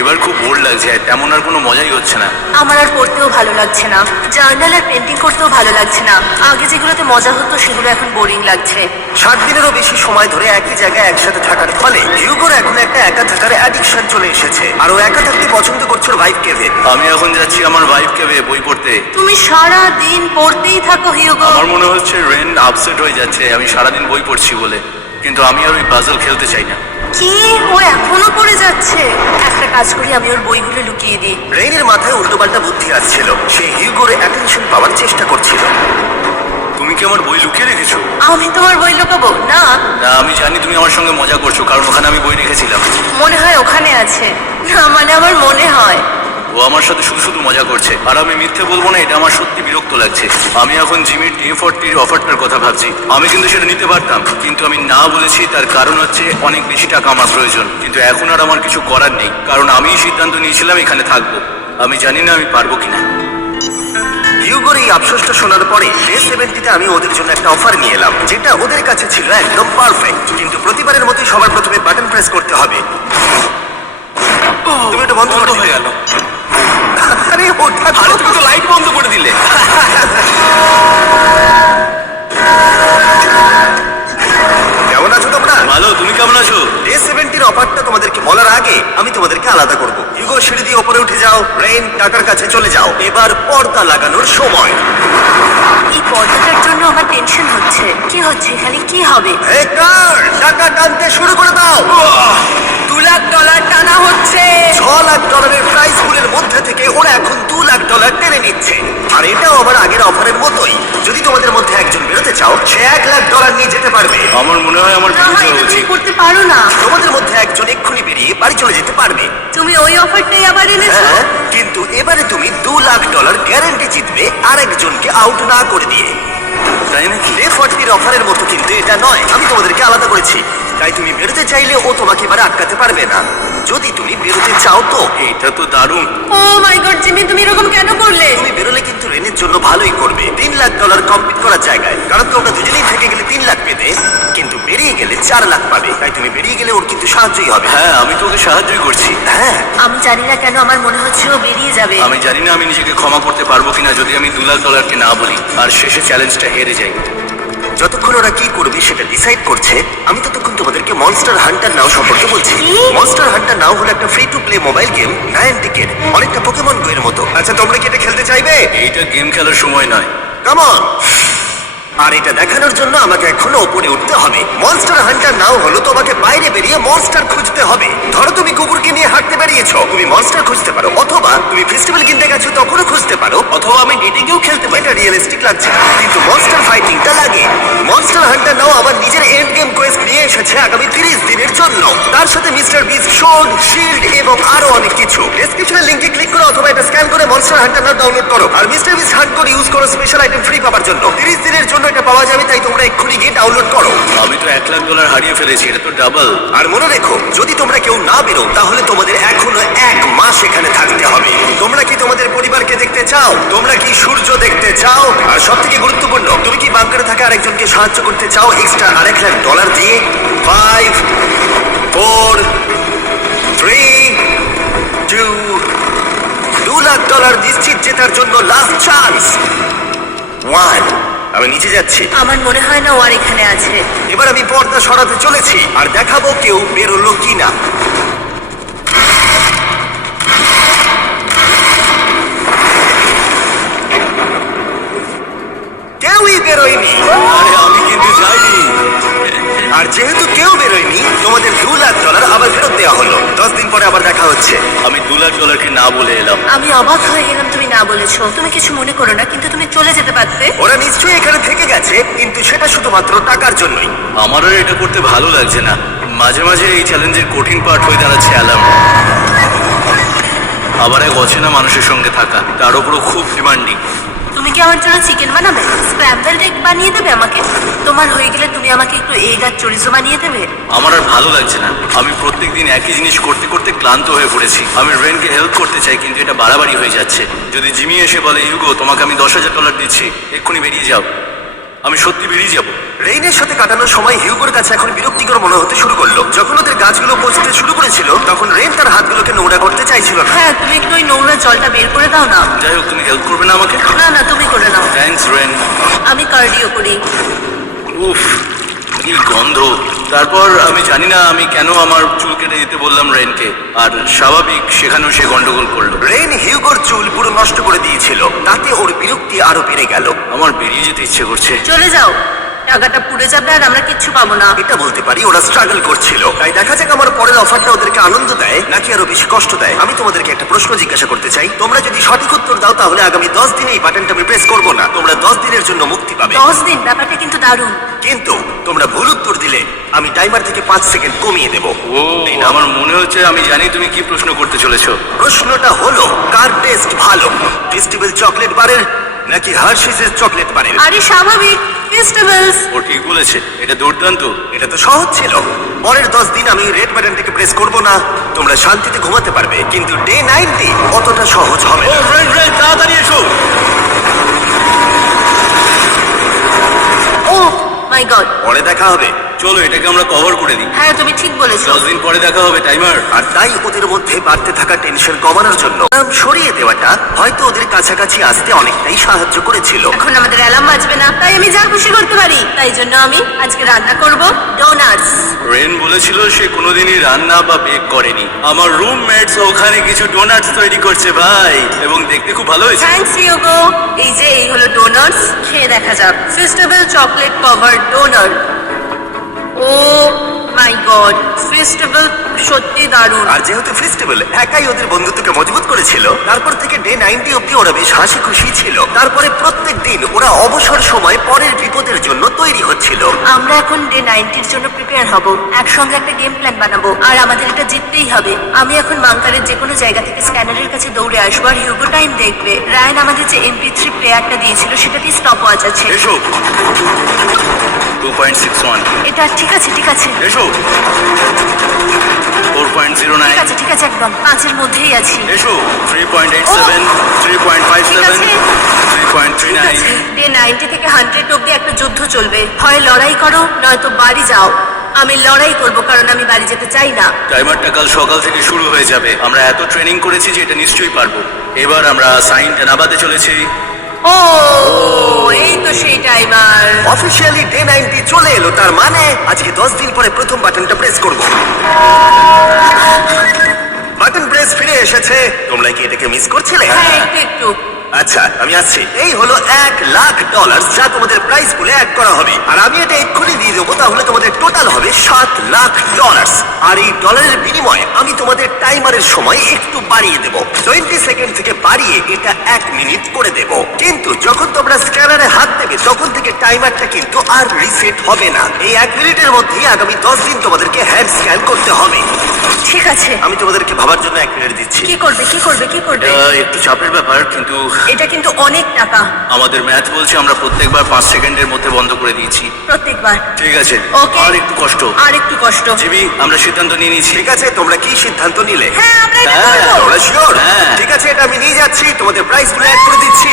এবার খুব বোর লাগছে, আর তেমন আর কোনো মজাই হচ্ছে না। আমার আর পড়তেও ভালো লাগছে না, জার্নাল আর পেন্টিং করতেও ভালো লাগছে না। আগে যেগুলোতে মজা হতো সেগুলো এখন বোরিং লাগছে। 60 দিনেরও বেশি সময় ধরে একই জায়গায় একসাথে থাকার ফলে হিউগোর এখন একটা একা থাকার অ্যাডিকশন চলে এসেছে, আর ও একা থাকতে পছন্দ করছে ওর ভাইব কেভে। আমি এখন যাচ্ছি আমার ওয়াইফকে বই পড়তে। তুমি সারা দিন পড়তেই থাকো হিউগো। আমার মনে হচ্ছে রেন আপসেট হয়ে যাচ্ছে আমি সারাদিন বই পড়ছি বলে, কিন্তু আমি আর ওই পাজল খেলতে চাই না। কি, ও এখনো পড়ে যাচ্ছে? একটা কাজ করি, আমি ওর বইগুলো লুকিয়ে দিই। রেইনের মাথায় উল্টোপাল্টা বুদ্ধি আসছিল, সে হিউগোর অ্যাটেনশন পাওয়ার চেষ্টা করছিল। তুমি কি আমার বই লুকিয়ে রেখেছো? আমি তোমার বই লুকাবো না? না, আমি জানি তুমি আমার সঙ্গে মজা করছো, কারণ ওখানে আমি বই রেখেছিলাম। মনে হয় ওখানে আছে। না মানে আমার মনে হয়। ও আমার সাথে শুধু শুধু মজা করছে, আর আমি মিথ্যে বলবো না, এটা আমার সত্যি বিরক্ত লাগছে। আমি এখন জিমির ডে 40 অফারটার কথা ভাবছি। আমি কিন্তু সেটা নিতে পারতাম, কিন্তু আমি না বলেছি, তার কারণ হচ্ছে অনেক বেশি টাকা আমার প্রয়োজন। কিন্তু এখন আর আমার কিছু করার নেই, কারণ আমি সিদ্ধান্ত নিয়েছিলাম এখানে থাকবো। আমি জানি না আমি পারবো কিনা। হিউগোর এই আফসোসটা শোনার পরে ডে 70-তে আমি ওদের জন্য একটা অফার নিয়ে এলাম, যেটা ওদের কাছে ছিল একদম পারফেক্ট। কিন্তু প্রতিবারের মতোই সবার প্রথমে বাটন প্রেস করতে হবে। তুমি এটা বন্ধ হয়ে গেল। আরে ঠাকুর আরে ঠাকুর তুমি তো লাইট বন্ধ করে দিলে। কেমন আছো তোমরা? ভালো, তুমি কেমন আছো? ডে 70 অফারটা তোমাদেরকে বলার আগে আমি তোমাদেরকে আলাদা করব। ইগো সিঁড়ি দিয়ে উপরে উঠে যাও, রেইন টাকার কাছে চলে যাও। এবার পর্দা লাগানোর সময়। এই পর্দাটার জন্য আমার টেনশন হচ্ছে। কি হচ্ছে এখানে, কি হবে? এই কার টাকা টানতে শুরু করে দাও। $2 লাখ টানা হচ্ছে। $6 লাখ প্রাইস পুলের মধ্যে থেকে ওরা এখন $2 লাখ টেনে নিচ্ছে। আর এটাও আবার আগের অফারের মতোই। যদি তোমাদের মধ্যে একজন বেরোতে চাও, সে $1 লাখ নিয়ে যেতে পারবে। আমার মনে হয় আমার না, বেরিয়ে এটা যাওয়া তুমি উচিত। করতে পারো না। তোমাদের মধ্যে একজন এক্ষুনি বেরিয়ে বাড়ি চলে যেতে পারবে। তুমি ওই অফারটাই আবার এনেছো। হ্যাঁ, কিন্তু এবারে তুমি $2 লাখ গ্যারান্টি জিতবে আরেকজনকে আউট না করে দিয়ে। তাই নাকি? ডে 40 অফারের মতো কিন্তু এটা নয়। আমি তোমাদেরকে আলাদা করেছি, তাই তুমি বেরোতে চাইলে ও তোমাকে এবারে আটকাতে পারবে না। যদি তুমি বেরোতে চাও তো। এটা তো দারুণ। ও মাই গড জিমি, তুমি এরকম কেন করলে? তুমি বেরোলে কিন্তু রেনের জন্য ভালোই করবে। $3 লাখ কমপ্লিট করার জায়গায়, কারণ তোমরা দুজনেই থেকে গেলে 3 লাখ পেতে, কিন্তু বেরিয়ে গেলে 4 লাখ পাবে। তাই তুমি বেরিয়ে গেলে ওর কিন্তু সাহায্যই হবে। হ্যাঁ, আমি তোকে সাহায্যই করছি। হ্যাঁ, আমি জানি না কেন আমার মনে হচ্ছে ও বেরিয়ে যাবে। আমি জানি না আমি নিজেকে ক্ষমা করতে পারবো কিনা যদি আমি $2 লাখ না বলি আর শেষে চ্যালেঞ্জটা হেরে যাই। যতক্ষণ ওরা কি করবে সেটা ডিসাইড করছে, আমি ততক্ষণ তোমাদেরকে মনস্টার হান্টার নাও সম্পর্কে বলছি। কি? মনস্টার হান্টার নাও হলো একটা free to play mobile game, নায়ান্টিকের অনেকটা পোকেমন গো এর মতো। আচ্ছা, তোমরা কি এটা খেলতে চাইবে? এইটা গেম খেলার সময় নয়। Come on. আর এটা দেখানোর জন্য আমাকে এখনো উপরে উঠতে হবে। মনস্টার হান্টার নাও হলো তোমাকে বাইরে বেরিয়ে মনস্টার খুঁজতে হবে। ধরো তুমি কুকুরকে নিয়ে হাঁটতে বেরিয়েছো, তুমি মনস্টার খুঁজতে পারো, অথবা তুমি ফেস্টিভ্যাল কিনতে গেছো তখনও খুঁজতে পারো, অথবা আমি ডেটিংয়েও খেলতে পারি। এটা রিয়েলিস্টিক লাগছে না, কিন্তু মনস্টার ফাইটিংটা লাগে। মনস্টার হান্টার নাও আবার নিজের এন্ড গেম কোয়েস্ট নিয়ে এসেছে আগামী 30 দিনের জন্য। তার সাথে মিস্টার বিস্ট শোল্ড, শিল্ড এবং আরো অনেক কিছু। ডেসক্রিপশনের লিংকে ক্লিক করো অথবা এটা স্ক্যান করে মনস্টার হান্টার নাও ডাউনলোড করো। আর মিস্টার বিস্ট হান্ট করে ইউজ করো স্পেশাল আইটেম ফ্রি পাওয়ার জন্য। 30 দিনের জন্য এটা পাওয়া যাবে, তাই তোমরা এক্ষুনি গিয়ে ডাউনলোড করো। আমি তো $1 লাখ হারিয়ে ফেলেছি, এটা তো ডাবল। আর মনে রেখো, যদি তোমরা কেউ না বেরো তাহলে তোমাদের এখনো 1 মাস এখানে থাকতে হবে। তোমরা কি তোমাদের পরিবারকে দেখতে চাও? তোমরা কি সূর্য দেখতে চাও? আর সব থেকে গুরুত্বপূর্ণ, তুমি কি বাংকারে থাকা আরেকজনকে সাহায্য করতে চাও এক্সট্রা $1 লাখ দিয়ে? 5 4 3 2 $2 লাখ নিশ্চিত জেতার জন্য লাস্ট চান্স। 1। আমি নিচে যাচ্ছি। আমার মনে হয় না ও আর এখানে আছে। এবার আমি পর্দা সরাতে চলেছি আর দেখাবো কেউ বেরোলো কিনা। কেউই বেরোয়নি। আরে আমি কিন্তু যাইনি। আর যেহেতু কেউ বেরোয়নি, তোমাদের $2 লাখ আবার ফেরত দেওয়া হলো। 10 দিন পরে আবার দেখা হচ্ছে। আমি $2 লাখ না বলে এলাম। আমি অবাক হয়ে গেলাম তুমি না বলেছো। তুমি কিছু মনে করো না, কিন্তু তুমি চলে যেতে পারতে। ওরা নিশ্চয়ই এখানে থেকে গেছে, কিন্তু সেটা শুধুমাত্র টাকার জন্যই। আমারও এটা করতে ভালো লাগছে না। মাঝে মাঝে এই চ্যালেঞ্জের কঠিন পার্ট হয়ে দাঁড়াচ্ছে অ্যালার্ম। আবার এক অচেনা মানুষের সঙ্গে থাকা, তার উপরও খুব ডিমান্ডিং। তুমি কি আমার জন্য চিকেন বানাবে? স্ক্র্যাম্বলড এগ বানিয়ে দেবে আমাকে? তোমার হয়ে গেলে তুমি আমাকে একটু এগ আর চরিজো বানিয়ে দেবে? আমার আর ভালো লাগছে না। আমি প্রত্যেকদিন একই জিনিস করতে করতে ক্লান্ত হয়ে পড়েছি। আমি রেনকে হেল্প করতে চাই, কিন্তু এটা বাড়াবাড়ি হয়ে যাচ্ছে। যদি জিমি এসে বলে, ইউগো তোমাকে আমি $10,000 দিচ্ছি, এক্ষুনি বেরিয়ে যাও, আমি সত্যি বেরিয়ে যাব। রেইনের সাথে কাটানোর সময় হিউগোর কাছে এখন বিরক্তিকর মনে হতে শুরু করলো। যখন ওদের গাছগুলো পচতে শুরু করেছিল, তখন রেইন তার হাতগুলোকে নোংরা করতে চাইছিল না। হ্যাঁ, তুমি একটু ওই নোংরা জলটা বের করে দাও না। যাই হোক, তুমি হেল্প করবে না আমাকে? না না, তুমি করে নাও। Thanks Ren. আমি কার্ডিও করি। উফ, কি গন্ধ। তারপর আমি জানি না আমি কেন আমার চুল কেটে দিতে বললাম রেনকে, আর স্বাভাবিক সেখানেও সে গন্ডগোল করলো। রেইন হিউগোর চুল পুরো নষ্ট করে দিয়েছিল, তাতে ওর বিরক্তি আরো বেড়ে গেল। আমার বেরিয়ে যেতে ইচ্ছে করছে। চলে যাও, টাকাটা পুড়ে যাবে আর আমরা কিচ্ছু পাবো না। এটা বলতে পারি ওরা স্ট্রাগল করছিল। তাই দেখা যাক আমার পরের অফারটা ওদেরকে আনন্দ দেয় নাকি আরো বেশি কষ্ট দেয়। আমি তোমাদেরকে একটা প্রশ্ন জিজ্ঞাসা করতে চাই। তোমরা যদি সঠিক উত্তর দাও তাহলে আগামী 10 দিনে এই বাটনটা আমি প্রেস করবো না। তোমরা 10 দিনের জন্য মুক্তি পাবে। 10 দিন, ব্যাপারটা কিন্তু দারুণ। কিন্তু তোমরা ভুল উত্তর দিলে আমি টাইমার থেকে 5 সেকেন্ড কমিয়ে দেবো। ও, আমার মনে হচ্ছে আমি জানি তুমি কি প্রশ্ন করতে চলেছো। প্রশ্নটা হলো, কার টেস্ট ভালো, ফেস্টিভ্যাল চকলেট বারের নাকি হার্শিসের চকলেট বারের? আরে স্বাভাবিক, ফেস্টিভ্যালস। ও ঠিক বলেছে, এটা দুর্দান্ত। এটা তো সহজ ছিল। পরের 10 দিন আমি রেড বাটনটাকে প্রেস করব না, তোমরা শান্তিতে ঘুমাতে পারবে। কিন্তু ডে 90 অতটা সহজ হবে না। রেন তাড়াতাড়ি এসো। ও মাই গড। পরে দেখা হবে। চলো এটাকে আমরা কভার করে দিই। হ্যাঁ তুমি ঠিক বলেছো। 10 দিন পরে দেখা হবে টাইমার। আর তাই ওদের মধ্যে বাড়তে থাকা টেনশন কমানোর জন্য অ্যালার্ম সরিয়ে দেওয়াটা হয়তো ওদের কাছাকাছি আসতে অনেকটাই সাহায্য করেছিল। এখন আমাদের অ্যালার্ম বাজবে না, তাই আমি যা খুশি করতে পারি। তাই জন্য আমি আজকে রান্না করব ডোনাটস। রেন বলেছিল সে কোনোদিনই রান্না বা বেক করেনি। আমার রুমমেটস ওখানে কিছু ডোনাটস তৈরি করছে ভাই, এবং দেখতে খুব ভালো হয়েছে। থ্যাঙ্কস ইয়োগো। এই হলো ডোনাটস, খেয়ে দেখা যাক। Festival chocolate cover donut. Oh my God, festival সত্যি দারুণ। আর যেহেতু ফেস্টিভ্যাল একাই ওদের বন্ধুত্বকে মজবুত করেছিল, তারপর থেকে ডে 90 অব্দি ওরা বেশ হাসি খুশি ছিল। তারপরে প্রত্যেক দিন ওরা অবসর সময় পরের বিপদের জন্য তৈরি হচ্ছিল। আমরা এখন ডে 90-র জন্য প্রিপেয়ার হব। একসঙ্গে একটা গেম প্ল্যান বানাবো, আর আমাদের এটা জিততেই হবে। আমি এখন বাংকারের যে কোনো জায়গা থেকে স্ক্যানারের কাছে দৌড়ে আসবো, আর হিউগো টাইম দেখবে। রায়ান আমাদের যে MP3 প্লেয়ারটা দিয়েছিল সেটাতে স্টপ ওয়াচ আছে। এসো 2.61। এটা ঠিক আছে ঠিক আছে এসো 4.09। ঠিক আছে একদম 5-এর মধ্যেই আছি। এসো 3.87, 3.57, ঠিক আছে। 3.39। ডে 90 থেকে 100 অব্দি একটা যুদ্ধ চলবে। হয় লড়াই করো নয়তো বাড়ি যাও। আমি লড়াই করব, কারণ আমি বাড়ি যেতে চাই না। টাইমারটা কাল সকাল থেকে শুরু হয়ে যাবে। আমরা এত ট্রেনিং করেছি যে এটা নিশ্চয়ই পারবো। এবার আমরা সাইনটা নামাতে চলেছি। ও এই তো সেই টাইমার। অফিসিয়ালি ডে 90 চলে এলো, তার মানে আজকে 10 দিন পরে প্রথম বাটনটা প্রেস করব। বাটন প্রেস ফিরে এসেছে। তোমরা কি এটাকে মিস করছিলে? হ্যাঁ একটু একটু। আচ্ছা আমি আসছি। এই হলো $1,00,000 যা তোমাদের প্রাইস বলে অ্যাড করা হবে, আর আমি এটা এক্ষুনি দিয়ে দেবো। তাহলে তোমাদের টোটাল হবে $7,00,000। আর এই ডলারের বিনিময়ে আমি তোমাদের টাইমারের সময় একটু বাড়িয়ে দেবো। 20 সেকেন্ড থেকে বাড়িয়ে এটা 1 মিনিট করে দেব। কিন্তু যখন তোমরা স্ক্যানারে হাত দেবে তখন থেকে টাইমারটা কিন্তু আর রিসেট হবে না। এই 1 মিনিটের মধ্যেই আগামী 10 দিন তোমাদেরকে হ্যান্ড স্ক্যান করতে হবে। ঠিক আছে। আমি তোমাদেরকে ভাবার জন্য 1 মিনিট দিচ্ছি। কি করবে কি করবে কি করবে? একটু চাপের ব্যাপার, কিন্তু এটা কিন্তু অনেক টাকা। আমাদের ম্যাথ বলছে আমরা প্রত্যেকবার 5 সেকেন্ডের মধ্যে বন্ধ করে দিয়েছি। প্রত্যেকবার। ঠিক আছে, ওকে। আর একটু কষ্ট। আর একটু কষ্ট। জিমি, আমরা সিদ্ধান্ত নিয়ে নিয়েছি। ঠিক আছে, তোমরা কি সিদ্ধান্ত নিলে? হ্যাঁ আমরা এটা হ্যাঁ। করবো। তোমরা শিওর? হ্যাঁ। ঠিক আছে, এটা আমি নিয়ে যাচ্ছি। তোমাদের প্রাইস গুলো অ্যাড করে দিচ্ছি।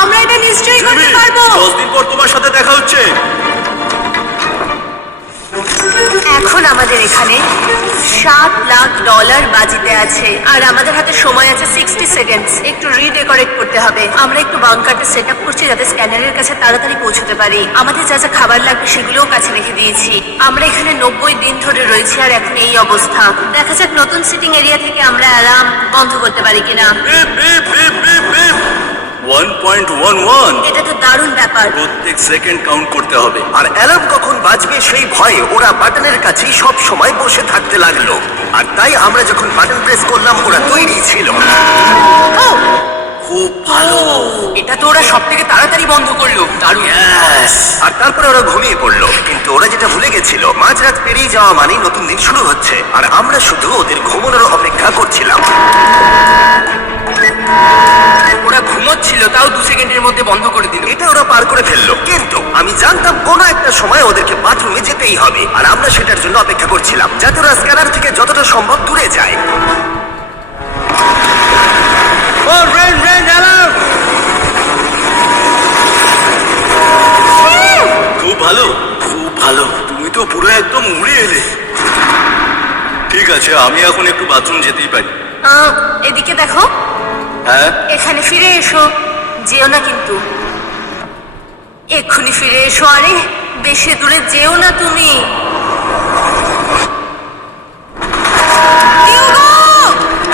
আমরা এটা নিশ্চয়ই করতে জিমি, পারবো। 10 দিন পর তোমার সাথে দেখা হচ্ছে। এখন আমাদের এখানে $7,00,000 বাজিতে আছে, আর আমাদের হাতে সময় আছে 60 সেকেন্ড। একটু রিডেকোরেট করতে হবে। আমরা একটু বাংকারটা সেট আপ করছি যাতে স্ক্যানারের কাছে তাড়াতাড়ি পৌঁছতে পারি। আমাদের যা যা খাবার লাগবে সেগুলোও কাছে রেখে দিয়েছি। আমরা এখানে 90 দিন ধরে রয়েছি, আর এখন এই অবস্থা। দেখা যাক নতুন সিটিং এরিয়া থেকে আমরা অ্যালার্ম বন্ধ করতে পারি কিনা। Beep, beep, beep, beep, beep. 1.11। এটা তো দারুণ ব্যাপার। প্রত্যেক সেকেন্ড কাউন্ট করতে হবে। আর অ্যালার্ম কখন বাজবে সেই ভয়ে ওরা বাটনের কাছেই সব সময় বসে থাকতে লাগলো। আর তাই আমরা যখন বাটন প্রেস করলাম ওরা তৈরি ছিল। ও, খুব ভালো। এটা তো ওরা সব থেকে তাড়াতাড়ি বন্ধ করলো। দারুণ। Yes! আর তারপরে ওরা ঘুমিয়ে পড়লো। কিন্তু ওরা যেটা ভুলে গেছিল, মাঝরাত পেরিয়ে যাওয়া মানেই নতুন দিন শুরু হচ্ছে, আর আমরা শুধু ওদের ঘুমানোর অপেক্ষা করছিলাম। ওরা ঘুমোচ্ছিল, তাও 2 সেকেন্ডের মধ্যে বন্ধ করে দিল। এটা ওরা পার করে ফেললো, কিন্তু আমি জানতাম কোনো একটা সময় ওদেরকে বাথরুমে যেতেই হবে, আর আমরা সেটার জন্য অপেক্ষা করছিলাম যাতে ওরা স্ক্যানার থেকে যতটা সম্ভব দূরে যায়। খুব ভালো, খুব ভালো। তুমি তো পুরো একদম উড়ে এলে। ঠিক আছে, আমি এখন একটু বাথরুম যেতেই পারি। এদিকে দেখো। হ্যাঁ, এখানে ফিরে এসো। যেও না কিন্তু। এক্ষুনি ফিরে এসো। আরে বেশি দূরে যেও না তুমি। হিউগো!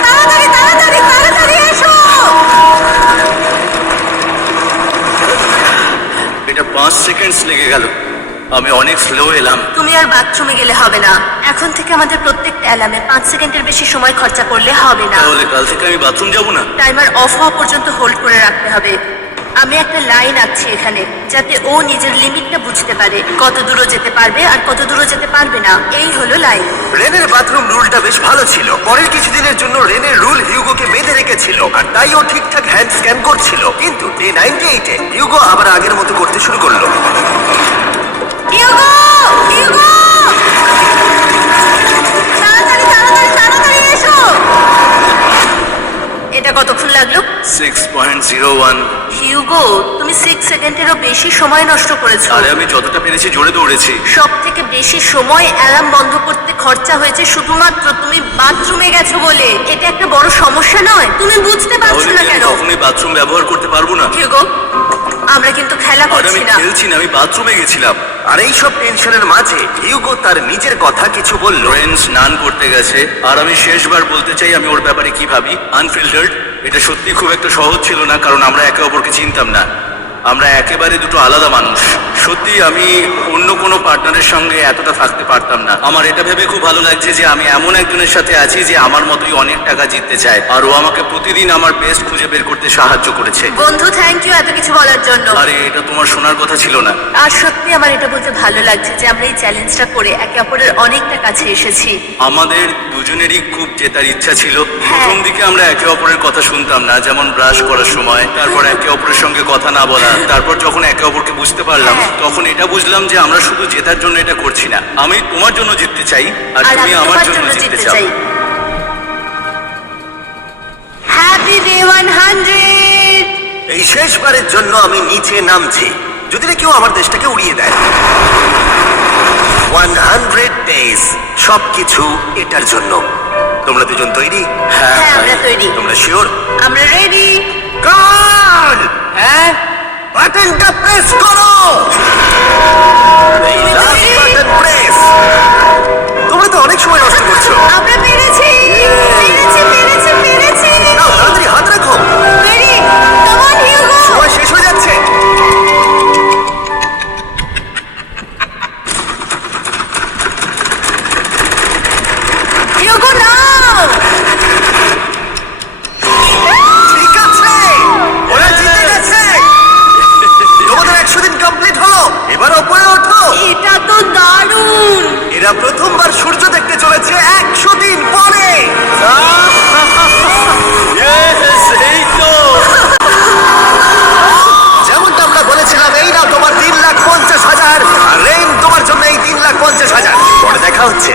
তাড়াতাড়ি তাড়াতাড়ি তাড়াতাড়ি এসো। এটা 5 সেকেন্ড লেগে গেল। আমি অনেক স্লো এলাম। তুমি আর বাথরুমে গেলে হবে না। এখন থেকে আমাদের প্রত্যেকটা অ্যালার্মে 5 সেকেন্ডের বেশি সময় খরচা করলে হবে না। তাহলে কাল থেকে আমি বাথরুম যাব না? টাইমার অফ হওয়া পর্যন্ত হোল্ড করে রাখতে হবে। আমি একটা লাইন আঁকছি এখানে, যাতে ও নিজের লিমিটটা বুঝতে পারে, কত দূরও যেতে পারবে আর কত দূরও যেতে পারবে না। এই হলো লাইন। রেনের বাথরুম রুলটা বেশ ভালো ছিল। পরের কিছুদিনের জন্য রেনের রুল হিউগোকে বেঁধে রেখেছিল, আর তাই ও ঠিকঠাক হ্যান্ড স্ক্যান করছিল। কিন্তু ডে 98-এ হিউগো আবার আগের মতো করতে শুরু করলো। হিউগো! হিউগো! তাড়াতাড়ি তাড়াতাড়ি তাড়াতাড়ি এসো। এটা কতক্ষণ লাগলো? 6.01। হিউগো, তুমি 6 সেকেন্ডেরও বেশি সময় নষ্ট করেছো। আরে আমি যতটা পেরেছি জোরে দৌড়েছি। সব থেকে বেশি সময় অ্যালার্ম বন্ধ করতে খরচা হয়েছে শুধুমাত্র তুমি বাথরুমে গেছো বলে। এটা একটা বড় সমস্যা নয়? তুমি বুঝতে পারছো তাহলে না কি কেন? আমি কখনোই বাথরুম ব্যবহার করতে পারবো না? হিউগো, আমরা কিন্তু খেলা আরে করছি আমি না। খেলছি না, আমি বাথরুমে গেছিলাম। আর এই সব টেনশনের মাঝে হিউগো তার নিজের কথা কিছু বলল। রেন স্নান করতে গেছে, আর আমি শেষবার বলতে চাই আমি ওর ব্যাপারে কি ভাবি। আনফিল্টার্ড, এটা সত্যি খুব একটা সহজ ছিল না, কারণ আমরা একে অপরকে চিনতাম না। আমরা একেবারে দুটো আলাদা মানুষ। সত্যি আমি অন্য কোনো পার্টনারের সঙ্গে এতটা থাকতে পারতাম না। আমার এটা ভেবে খুব ভালো লাগছে যে আমি এমন একজনের সাথে আছি যে আমার মতোই অনেক টাকা জিততে চায়, আর ও আমাকে প্রতিদিন আমার বেস্ট খুঁজে বের করতে সাহায্য করেছে। বন্ধু, থ্যাংক ইউ এত কিছু বলার জন্য। আরে এটা তোমার শোনার কথা ছিল না। আর সত্যি আমার এটা বলতে ভালো লাগছে যে আমরা এই চ্যালেঞ্জটা করে একে অপরের অনেকটা কাছে এসেছি। আমাদের দুজনেরই খুব জেতার ইচ্ছা ছিল। প্রথম দিকে আমরা একে অপরের কথা শুনতাম না, যেমন ব্রাশ করার সময়, তারপর একে অপরের সঙ্গে কথা না বলা। তারপর যখন একে অপরকে বুঝতে পারলাম, তখন এটা বুঝলাম যে আমরা শুধু জেতার জন্য এটা করছি না। আমি তোমার জন্য জিততে চাই, আর আর তুমি আমি আমার তোমার জন্য জন্য জিততে জিততে চাও। চাই। Happy day 100। এই শেষবারের জন্য আমি নিচে নামছি, যদি না কেউ আমার দেশটাকে উড়িয়ে দেয়। 100 ডেজ, সবকিছু এটার জন্য। তোমরা দুজন তৈরি? হ্যাঁ, আমরা তৈরি। তোমরা শিওর? আমরা রেডি। গড! হ্যাঁ, বাটনটা প্রেস করো। এই লাস্ট বাটন প্রেস। তোমরা তো অনেক সময় নষ্ট করছো। আমরা পেরেছি। পেরেছি, পেরেছি, পেরেছি। নাও, তাড়াতাড়ি হাত রাখো। Ready, come on Hugo. সময় শেষ হয়ে যাচ্ছে। হিউগো নাও। ঠিক আছে, ওরা জিতে গেছে। তোমাদের 100 দিন কমপ্লিট হলো। এবার উপরে ওঠো। এটা তো দারুণ। এরা প্রথমবার সূর্য দেখতে চলেছে 100 দিন পরে। যেমনটা আমরা বলেছিলাম, এই না তোমার 3,50,000, আর রেইন তোমার জন্য এই 3,50,000। পরে দেখা হচ্ছে।